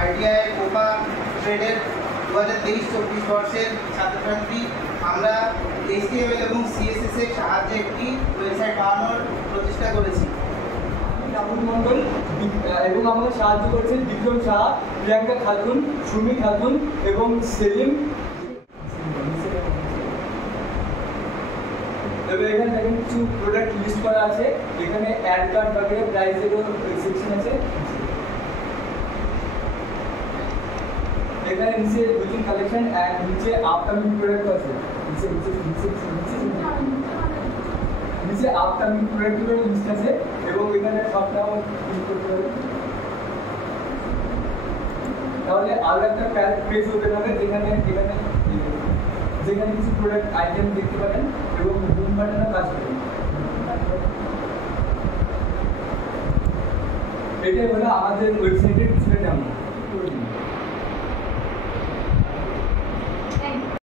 ITI Copa ট্রেডের 2023-24 বর্ষের ছাত্রছাত্রী আমরা HTML এবং CSS এর সাহায্যে একটি ওয়েবসাইট বানানোর প্রচেষ্টা করেছি। রাহুল মণ্ডল এবং আমাকে সাহায্য করেছেন বিক্রম শাহ, প্রিয়াঙ্কা খাতুন, সুমি খাতুন এবং সেলিম। তবে এখানে দেখেন কিছু প্রোডাক্ট লিস্ট করা আছে, এখানে অ্যাড কার্ড বাগের প্রাইসেরও সেকশন আছে। এখানে নিচে উইথিন কালেকশন এন্ড নিচে আপকামিং প্রোডাক্ট আছে। নিচে আপকামিং প্রোডাক্টগুলোর লিস্ট আছে এবং এখানে সবটাও ক্লিক করতে হবে। তাহলে আরো একটা পেজ ওপেন হবে যেখানে কিছু প্রোডাক্ট আইটেম দেখতে পাবেন এবং বুম বাটনে কাজ করবেন। এটাই হলো আমাদের ওয়েবসাইটের